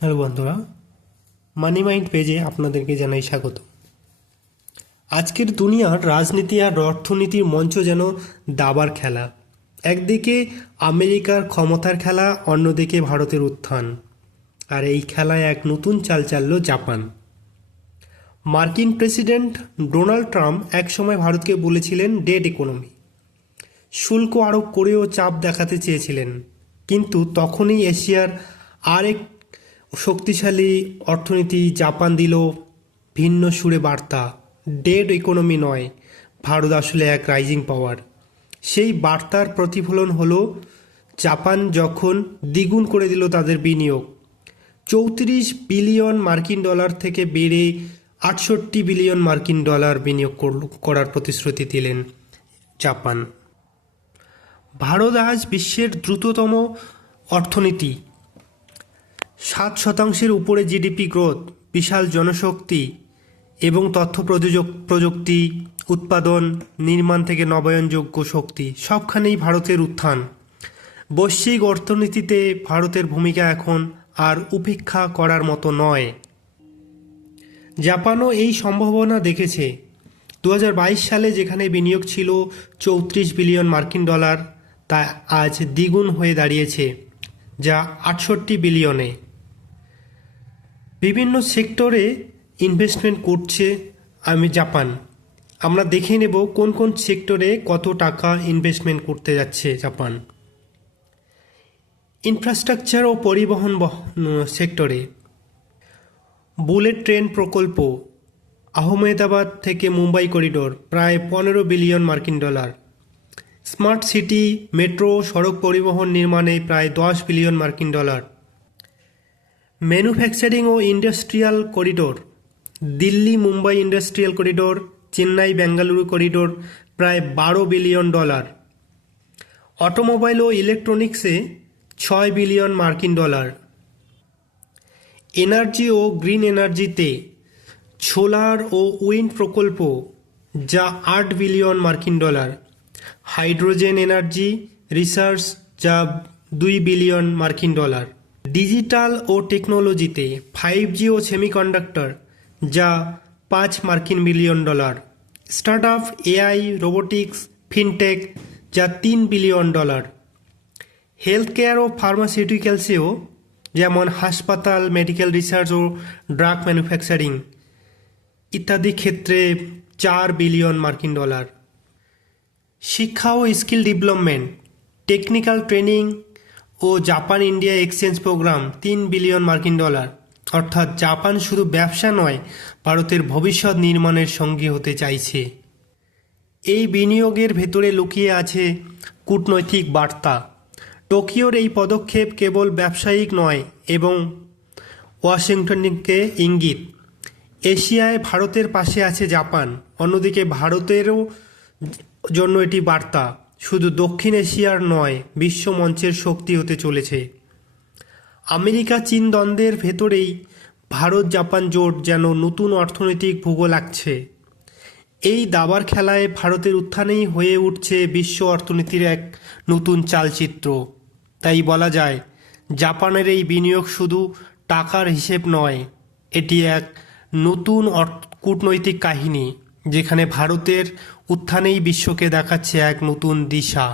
Hello বন্ধুরা, মানি mind পেজে আপনাদেরকে জানাই স্বাগত। আজকের দুনিয়ার রাজনীতি আর অর্থনীতির মঞ্চ যেন দাবার খেলা। একদিকে আমেরিকার ক্ষমতার খেলা, অন্যদিকে ভারতের উত্থান। আর এই খেলায় এক নতুন চাল চালল জাপান। মার্কিন প্রেসিডেন্ট ডোনাল্ড ট্রাম্প একসময় ভারতকে বলেছিলেন ডেড ইকোনমি। শুল্ক আরোপ করেও চাপ দেখাতে চেয়েছিলেন, কিন্তু তখনই এশিয়ার আরেক শক্তিশালী অর্থনীতি জাপান দিল ভিন্ন সুরে বার্তা, ডেড ইকোনমি নয়, ভারত আসলে এক রাইজিং পাওয়ার। সেই বার্তার প্রতিফলন হলো জাপান যখন দ্বিগুণ করে দিল তাদের বিনিয়োগ। 34 বিলিয়ন মার্কিন ডলার থেকে বেড়ে 68 বিলিয়ন মার্কিন ডলার বিনিয়োগ করার প্রতিশ্রুতি দিলেন জাপান। ভারত আজ বিশ্বের দ্রুততম অর্থনীতি, 7% উপরে জিডিপি গ্রোথ, বিশাল জনশক্তি এবং তথ্য প্রযুক্তি, উৎপাদন, নির্মাণ থেকে নবায়নযোগ্য শক্তি, সবখানেই ভারতের উত্থান। বৈশ্বিক অর্থনীতিতে ভারতের ভূমিকা এখন আর উপেক্ষা করার মতো নয়। জাপানও এই সম্ভাবনা দেখেছে। 2022 সালে যেখানে বিনিয়োগ ছিল 34 বিলিয়ন মার্কিন ডলার, তা আজ দ্বিগুণ হয়ে দাঁড়িয়েছে, যা 68 বিলিয়নে। বিভিন্ন সেক্টরে ইনভেস্টমেন্ট করছে জাপান। আমরা দেখে নেব কোন কোন সেক্টরে কত টাকা ইনভেস্টমেন্ট করতে যাচ্ছে জাপান। ইনফ্রাস্ট্রাকচার ও পরিবহন সেক্টরে বুলেট ট্রেন প্রকল্প, আহমেদাবাদ থেকে মুম্বাই করিডোর, প্রায় 15 বিলিয়ন মার্কিন ডলার। স্মার্ট সিটি, মেট্রো, সড়ক পরিবহন নির্মাণে প্রায় 10 বিলিয়ন মার্কিন ডলার। ম্যানুফ্যাকচারিং ও industrial corridor, Delhi Mumbai industrial corridor, Chennai Bengaluru corridor, প্রায় 12 বিলিয়ন ডলার। অটোমোবাইল ও ইলেকট্রনিক্সে 6 বিলিয়ন মার্কিন ডলার। এনার্জি ও গ্রিন এনার্জিতে সোলার ও উইন্ড প্রকল্প, যা 8 বিলিয়ন মার্কিন ডলার। হাইড্রোজেন এনার্জি রিসার্চ, যা 2 বিলিয়ন মার্কিন ডলার। ডিজিটাল ও টেকনোলজিতে 5G ও সেমিকন্ডাক্টর, যা 5 মার্কিন billion dollar. Startup, AI, robotics, fintech, যা 3 বিলিয়ন ডলার। হেলথ কেয়ার ও ফার্মাসিউটিক্যালসেও, যেমন হাসপাতাল, মেডিকেল রিসার্চ ও ড্রাগ ম্যানুফ্যাকচারিং ইত্যাদি ক্ষেত্রে 4 বিলিয়ন মার্কিন ডলার। শিক্ষা ও স্কিল ডেভেলপমেন্ট, টেকনিক্যাল ট্রেনিং ও Japan India exchange program 3 billion মার্কিন ডলার। অর্থাৎ জাপান শুধু ব্যবসা নয়, ভারতের ভবিষ্যৎ নির্মাণের সঙ্গী হতে চাইছে। এই বিনিয়োগের ভেতরে লুকিয়ে আছে কূটনৈতিক বার্তা। টোকিওর এই পদক্ষেপ কেবল ব্যবসায়িক নয় এবং ওয়াশিংটনকে ইঙ্গিত, এশিয়ায় ভারতের পাশে আছে জাপান। অন্যদিকে ভারতেরও জন্য এটি বার্তা, শুধু দক্ষিণ এশিয়ার নয়, বিশ্ব মঞ্চের শক্তি হতে চলেছে। আমেরিকা চীন দ্বন্দ্বের ভেতরেই ভারত জাপান জোট যেন নতুন অর্থনৈতিক ভূগোল আঁকছে। এই দাবার খেলায় ভারতের উত্থানেই হয়ে উঠছে বিশ্ব অর্থনীতির এক নতুন চালচিত্র। তাই বলা যায়, জাপানের এই বিনিয়োগ শুধু টাকার হিসেব নয়, এটি এক নতুন কূটনৈতিক কাহিনী, যেখানে ভারতের উত্থানেই বিশ্বকে দেখাচ্ছে এক নতুন দিশা।